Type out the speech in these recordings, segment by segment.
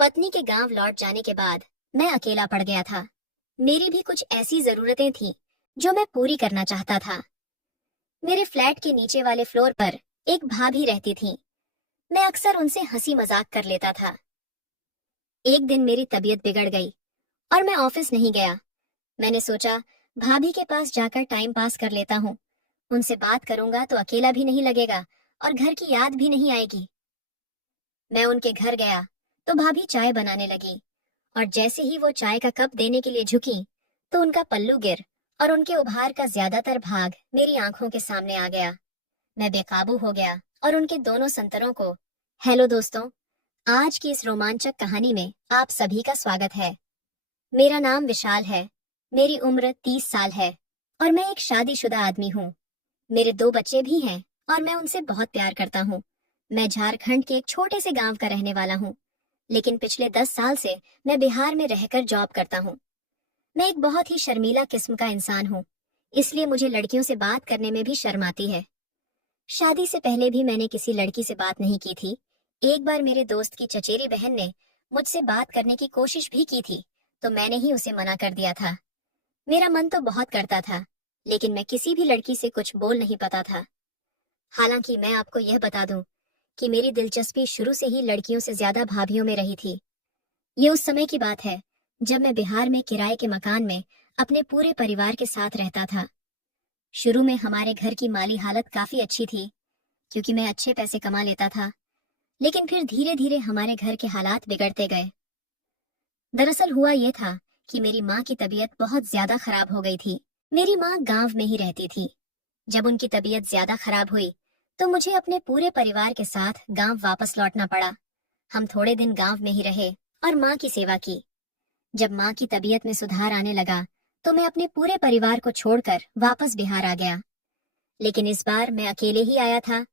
पत्नी के गांव लौट जाने के बाद मैं अकेला पड़ गया था। मेरी भी कुछ ऐसी जरूरतें थीं जो मैं पूरी करना चाहता था। मेरे फ्लैट के नीचे वाले फ्लोर पर एक भाभी रहती थीं। मैं अक्सर उनसे हंसी मजाक कर लेता था। एक दिन मेरी तबीयत बिगड़ गई और मैं ऑफिस नहीं गया। मैंने सोचा भाभी के पास जाकर टाइम पास कर लेता हूँ। उनसे बात करूंगा तो अकेला भी नहीं लगेगा और घर की याद भी नहीं आएगी। मैं उनके घर गया तो भाभी चाय बनाने लगी और जैसे ही वो चाय का कप देने के लिए झुकी तो उनका पल्लू गिर और उनके उभार का ज्यादातर भाग मेरी आंखों के सामने आ गया। मैं बेकाबू हो गया और उनके दोनों संतरों को, हेलो दोस्तों, आज की इस रोमांचक कहानी में आप सभी का स्वागत है। मेरा नाम विशाल है। मेरी उम्र 30 साल है और मैं एक शादीशुदा आदमी हूँ। मेरे 2 बच्चे भी हैं और मैं उनसे बहुत प्यार करता हूँ। मैं झारखंड के एक छोटे से गांव का रहने वाला हूँ, लेकिन पिछले 10 साल से मैं बिहार में रहकर जॉब करता हूँ। मैं एक बहुत ही शर्मीला किस्म का इंसान हूँ, इसलिए मुझे लड़कियों से बात करने में भी शर्म आती है। शादी से पहले भी मैंने किसी लड़की से बात नहीं की थी। एक बार मेरे दोस्त की चचेरी बहन ने मुझसे बात करने की कोशिश भी की थी, तो मैंने ही उसे मना कर दिया था। मेरा मन तो बहुत करता था, लेकिन मैं किसी भी लड़की से कुछ बोल नहीं पाता था। हालांकि मैं आपको यह बता दूं कि मेरी दिलचस्पी शुरू से ही लड़कियों से ज्यादा भाभीियों में रही थी। ये उस समय की बात है जब मैं बिहार में किराए के मकान में अपने पूरे परिवार के साथ रहता था। शुरू में हमारे घर की माली हालत काफी अच्छी थी, क्योंकि मैं अच्छे पैसे कमा लेता था, लेकिन फिर धीरे धीरे हमारे घर के हालात बिगड़ते गए। दरअसल हुआ ये था कि मेरी माँ की तबीयत बहुत ज्यादा खराब हो गई थी। मेरी माँ गांव में ही रहती थी। जब उनकी तबीयत ज्यादा खराब हुई तो मुझे अपने पूरे परिवार के साथ गांव वापस लौटना पड़ा। हम थोड़े दिन गांव में ही रहे और माँ की सेवा की। जब माँ की तबीयत में सुधार आने लगा तो मैं अपने पूरे परिवार को छोड़कर वापस बिहार आ गया। लेकिन इस बार मैं अकेले ही आया था।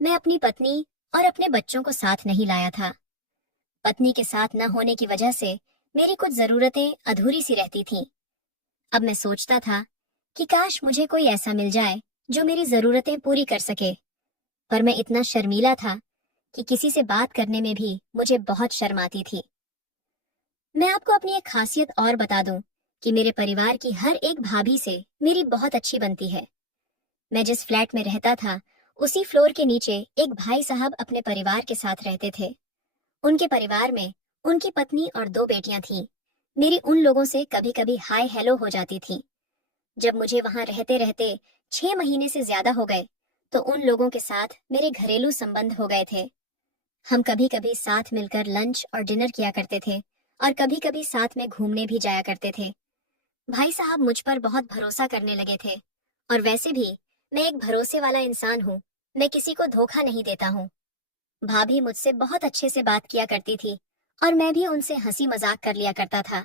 मैं अपनी पत्नी और अपने बच्चों को साथ नहीं लाया था। पत्नी के साथ न होने की वजह से मेरी कुछ जरूरतें अधूरी सी रहती थीं। अब मैं सोचता था कि काश मुझे कोई ऐसा मिल जाए जो मेरी जरूरतें पूरी कर सके, पर मैं इतना शर्मीला था कि किसी से बात करने में भी मुझे बहुत शर्म आती थी। मैं आपको अपनी एक खासियत और बता दूं कि मेरे परिवार की हर एक भाभी से मेरी बहुत अच्छी बनती है। मैं जिस फ्लैट में रहता था उसी फ्लोर के नीचे एक भाई साहब अपने परिवार के साथ रहते थे। उनके परिवार में उनकी पत्नी और 2 बेटियां थीं। मेरी उन लोगों से कभी कभी हाय हेलो हो जाती थी। जब मुझे वहां रहते रहते 6 महीने से ज्यादा हो गए तो उन लोगों के साथ मेरे घरेलू संबंध हो गए थे। हम कभी कभी साथ मिलकर लंच और डिनर किया करते थे और कभी कभी साथ में घूमने भी जाया करते थे। भाई साहब मुझ पर बहुत भरोसा करने लगे थे और वैसे भी मैं एक भरोसे वाला इंसान हूँ। मैं किसी को धोखा नहीं देता हूँ। भाभी मुझसे बहुत अच्छे से बात किया करती थी और मैं भी उनसे हंसी मजाक कर लिया करता था।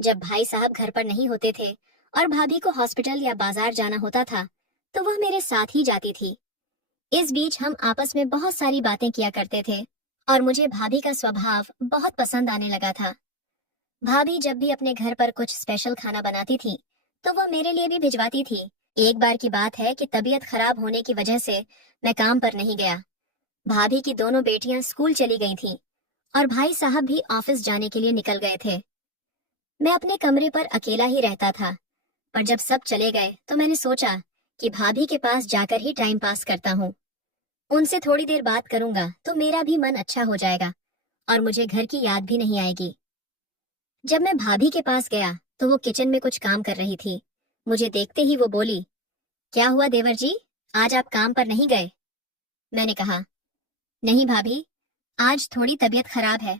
जब भाई साहब घर पर नहीं होते थे और भाभी को हॉस्पिटल या बाजार जाना होता था तो वह मेरे साथ ही जाती थी। इस बीच हम आपस में बहुत सारी बातें किया करते थे और मुझे भाभी का स्वभाव बहुत पसंद आने लगा था। भाभी जब भी अपने घर पर कुछ स्पेशल खाना बनाती थी तो वह मेरे लिए भी भिजवाती थी। एक बार की बात है कि तबीयत खराब होने की वजह से मैं काम पर नहीं गया। भाभी की दोनों बेटियां स्कूल चली गई थीं और भाई साहब भी ऑफिस जाने के लिए निकल गए थे। मैं अपने कमरे पर अकेला ही रहता था, पर जब सब चले गए तो मैंने सोचा कि भाभी के पास जाकर ही टाइम पास करता हूँ। उनसे थोड़ी देर बात करूंगा तो मेरा भी मन अच्छा हो जाएगा और मुझे घर की याद भी नहीं आएगी। जब मैं भाभी के पास गया तो वो किचन में कुछ काम कर रही थी। मुझे देखते ही वो बोली, क्या हुआ देवर जी, आज आप काम पर नहीं गए? मैंने कहा, नहीं भाभी, आज थोड़ी तबीयत खराब है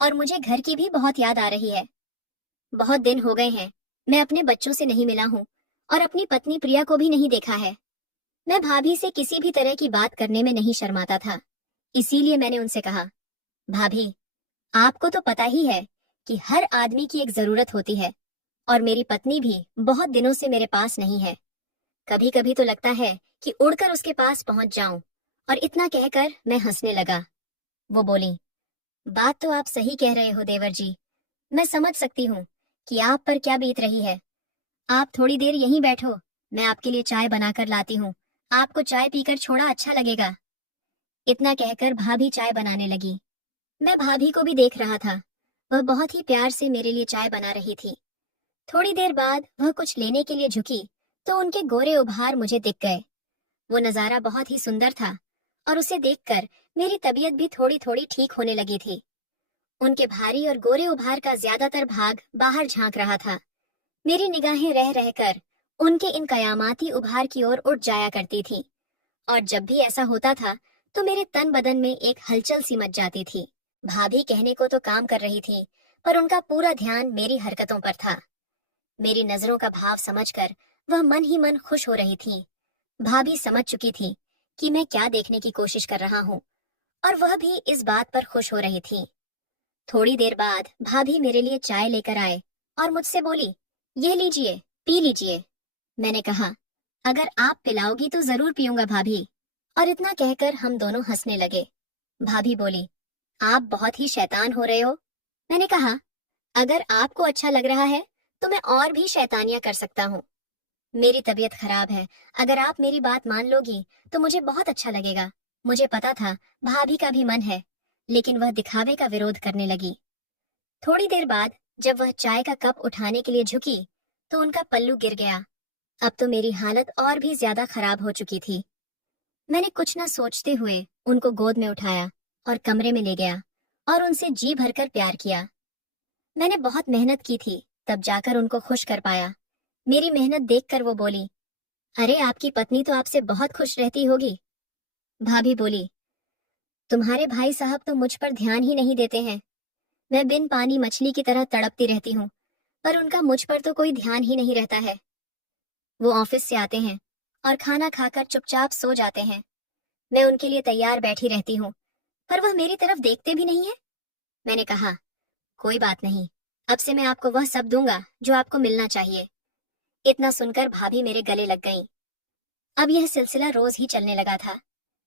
और मुझे घर की भी बहुत याद आ रही है। बहुत दिन हो गए हैं मैं अपने बच्चों से नहीं मिला हूँ और अपनी पत्नी प्रिया को भी नहीं देखा है। मैं भाभी से किसी भी तरह की बात करने में नहीं शर्माता था, इसीलिए मैंने उनसे कहा, भाभी, आपको तो पता ही है कि हर आदमी की एक जरूरत होती है और मेरी पत्नी भी बहुत दिनों से मेरे पास नहीं है। कभी कभी तो लगता है कि उड़कर उसके पास पहुंच जाऊं। और इतना कहकर मैं हंसने लगा। वो बोली, बात तो आप सही कह रहे हो देवर जी, मैं समझ सकती हूँ कि आप पर क्या बीत रही है। आप थोड़ी देर यहीं बैठो, मैं आपके लिए चाय बनाकर लाती हूँ। आपको चाय पीकर छोड़ा अच्छा लगेगा। इतना कहकर भाभी चाय बनाने लगी। मैं भाभी को भी देख रहा था वह बहुत ही प्यार से मेरे लिए चाय बना रही थी। थोड़ी देर बाद वह कुछ लेने के लिए झुकी तो उनके गोरे उभार मुझे दिख गए। वो नजारा बहुत ही सुंदर था और उसे देखकर मेरी तबीयत भी थोड़ी थोड़ी ठीक होने लगी थी। उनके भारी और गोरे उभार का ज्यादातर भाग बाहर झांक रहा था। मेरी निगाहें रह रहकर उनके इन कयामाती उभार की ओर उठ जाया करती थी, और जब भी ऐसा होता था तो मेरे तन बदन में एक हलचल सी मच जाती थी। भाभी कहने को तो काम कर रही थी, पर उनका पूरा ध्यान मेरी हरकतों पर था। मेरी नजरों का भाव समझकर वह मन ही मन खुश हो रही थी। भाभी समझ चुकी थी कि मैं क्या देखने की कोशिश कर रहा हूँ, और वह भी इस बात पर खुश हो रही थी। थोड़ी देर बाद भाभी मेरे लिए चाय लेकर आए और मुझसे बोली, ये लीजिए, पी लीजिए। मैंने कहा, अगर आप पिलाओगी तो जरूर पीऊंगा भाभी। और इतना कहकर हम दोनों हंसने लगे। भाभी बोली, आप बहुत ही शैतान हो रहे हो। मैंने कहा, अगर आपको अच्छा लग रहा है तो मैं और भी शैतानियां कर सकता हूँ। मेरी तबीयत खराब है, अगर आप मेरी बात मान लोगी तो मुझे बहुत अच्छा लगेगा। मुझे पता था भाभी का भी मन है, लेकिन वह दिखावे का विरोध करने लगी। थोड़ी देर बाद जब वह चाय का कप उठाने के लिए झुकी तो उनका पल्लू गिर गया। अब तो मेरी हालत और भी ज्यादा खराब हो चुकी थी। मैंने कुछ न सोचते हुए उनको गोद में उठाया और कमरे में ले गया और उनसे जी भरकर प्यार किया। मैंने बहुत मेहनत की थी, तब जाकर उनको खुश कर पाया। मेरी मेहनत देखकर वो बोली, अरे आपकी पत्नी तो आपसे बहुत खुश रहती होगी। भाभी बोली, तुम्हारे भाई साहब तो मुझ पर ध्यान ही नहीं देते हैं। मैं बिन पानी मछली की तरह तड़पती रहती हूँ, पर उनका मुझ पर तो कोई ध्यान ही नहीं रहता है। वो ऑफिस से आते हैं और खाना खाकर चुपचाप सो जाते हैं। मैं उनके लिए तैयार बैठी रहती हूँ, पर वह मेरी तरफ देखते भी नहीं है। मैंने कहा, कोई बात नहीं, अब से मैं आपको वह सब दूंगा जो आपको मिलना चाहिए। इतना सुनकर भाभी मेरे गले लग गईं। अब यह सिलसिला रोज ही चलने लगा था।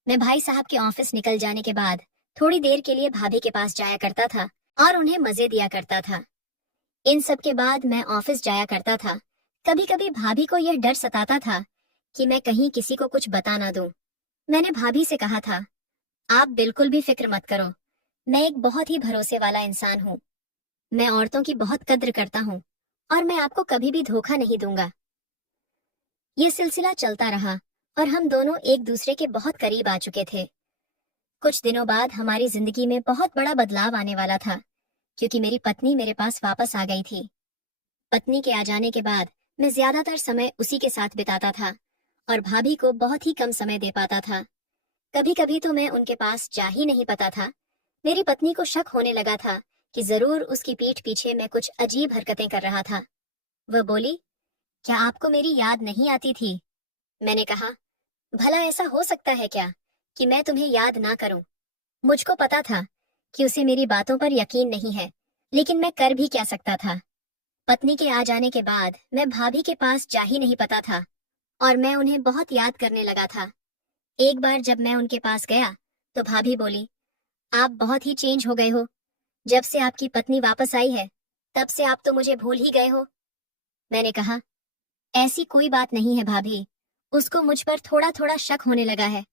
मैं भाई साहब के ऑफिस निकल जाने के बाद थोड़ी देर के लिए भाभी के पास जाया करता था और उन्हें मजे दिया करता था। इन सब के बाद मैं ऑफिस जाया करता था। कभी कभी भाभी को यह डर सताता था कि मैं कहीं किसी को कुछ बता ना दूं। मैंने भाभी से कहा था, आप बिल्कुल भी फिक्र मत करो, मैं एक बहुत ही भरोसे वाला इंसान हूँ। मैं औरतों की बहुत कद्र करता हूँ और मैं आपको कभी भी धोखा नहीं दूंगा। ये सिलसिला चलता रहा और हम दोनों एक दूसरे के बहुत करीब आ चुके थे। कुछ दिनों बाद हमारी जिंदगी में बहुत बड़ा बदलाव आने वाला था, क्योंकि मेरी पत्नी मेरे पास वापस आ गई थी। पत्नी के आ जाने के बाद मैं ज्यादातर समय उसी के साथ बिताता था और भाभी को बहुत ही कम समय दे पाता था। कभी कभी तो मैं उनके पास जा ही नहीं पाता था। मेरी पत्नी को शक होने लगा था कि जरूर उसकी पीठ पीछे मैं कुछ अजीब हरकतें कर रहा था। वह बोली, क्या आपको मेरी याद नहीं आती थी? मैंने कहा, भला ऐसा हो सकता है क्या कि मैं तुम्हें याद ना करूं? मुझको पता था कि उसे मेरी बातों पर यकीन नहीं है, लेकिन मैं कर भी क्या सकता था। पत्नी के आ जाने के बाद मैं भाभी के पास जा ही नहीं पाता था और मैं उन्हें बहुत याद करने लगा था। एक बार जब मैं उनके पास गया तो भाभी बोली, आप बहुत ही चेंज हो गए हो। जब से आपकी पत्नी वापस आई है तब से आप तो मुझे भूल ही गए हो। मैंने कहा, ऐसी कोई बात नहीं है भाभी, उसको मुझ पर थोड़ा थोड़ा शक होने लगा है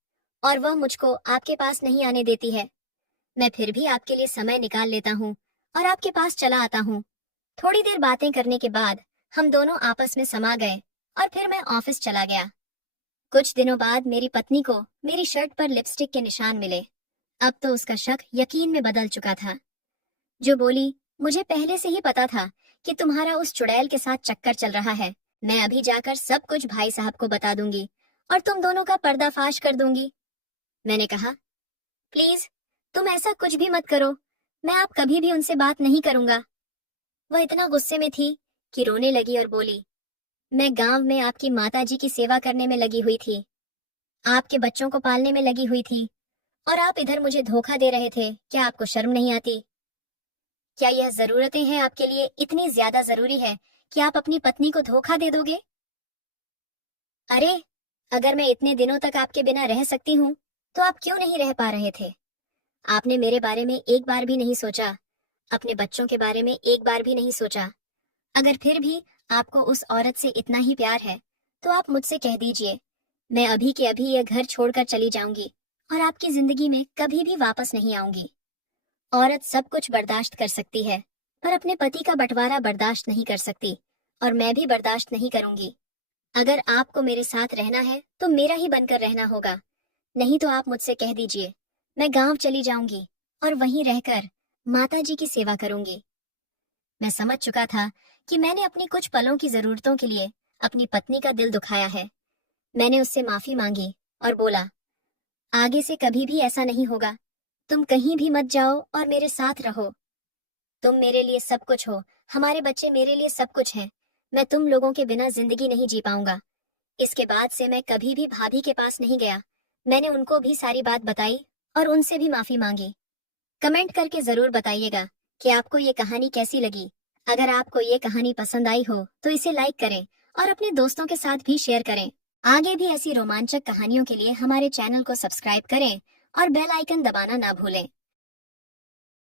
और वह मुझको आपके पास नहीं आने देती है। मैं फिर भी आपके लिए समय निकाल लेता हूँ और आपके पास चला आता हूँ। थोड़ी देर बातें करने के बाद हम दोनों आपस में समा गए और फिर मैं ऑफिस चला गया। कुछ दिनों बाद मेरी पत्नी को मेरी शर्ट पर लिपस्टिक के निशान मिले। अब तो उसका शक यकीन में बदल चुका था। जो बोली, मुझे पहले से ही पता था कि तुम्हारा उस चुड़ैल के साथ चक्कर चल रहा है। मैं अभी जाकर सब कुछ भाई साहब को बता दूंगी और तुम दोनों का पर्दाफाश कर दूंगी। मैंने कहा, प्लीज तुम ऐसा कुछ भी मत करो, मैं आप कभी भी उनसे बात नहीं करूंगा। वह इतना गुस्से में थी कि रोने लगी और बोली, मैं गांव में आपकी माताजी की सेवा करने में लगी हुई थी, आपके बच्चों को पालने में लगी हुई थी, और आप इधर मुझे धोखा दे रहे थे। क्या आपको शर्म नहीं आती? क्या यह जरूरतें हैं आपके लिए इतनी ज्यादा जरूरी है कि आप अपनी पत्नी को धोखा दे दोगे? अरे, अगर मैं इतने दिनों तक आपके बिना रह सकती हूँ तो आप क्यों नहीं रह पा रहे थे? आपने मेरे बारे में एक बार भी नहीं सोचा, अपने बच्चों के बारे में एक बार भी नहीं सोचा। अगर फिर भी आपको उस औरत से इतना ही प्यार है तो आप मुझसे कह दीजिए, मैं अभी के अभी यह घर छोड़कर चली जाऊंगी और आपकी जिंदगी में कभी भी वापस नहीं आऊंगी। औरत सब कुछ बर्दाश्त कर सकती है, पर अपने पति का बंटवारा बर्दाश्त नहीं कर सकती, और मैं भी बर्दाश्त नहीं करूंगी। अगर आपको मेरे साथ रहना है तो मेरा ही बनकर रहना होगा, नहीं तो आप मुझसे कह दीजिए, मैं गांव चली जाऊंगी और वहीं रहकर माता जी की सेवा करूंगी। मैं समझ चुका था कि मैंने अपनी कुछ पलों की जरूरतों के लिए अपनी पत्नी का दिल दुखाया है। मैंने उससे माफी मांगी और बोला, आगे से कभी भी ऐसा नहीं होगा। तुम कहीं भी मत जाओ और मेरे साथ रहो। तुम मेरे लिए सब कुछ हो, हमारे बच्चे मेरे लिए सब कुछ हैं। मैं तुम लोगों के बिना जिंदगी नहीं जी पाऊंगा। इसके बाद से मैं कभी भी भाभी के पास नहीं गया। मैंने उनको भी सारी बात बताई और उनसे भी माफी मांगी। कमेंट करके जरूर बताइएगा कि आपको ये कहानी कैसी लगी। अगर आपको ये कहानी पसंद आई हो तो इसे लाइक करें और अपने दोस्तों के साथ भी शेयर करें। आगे भी ऐसी रोमांचक कहानियों के लिए हमारे चैनल को सब्सक्राइब करें और बेल आइकन दबाना ना भूलें।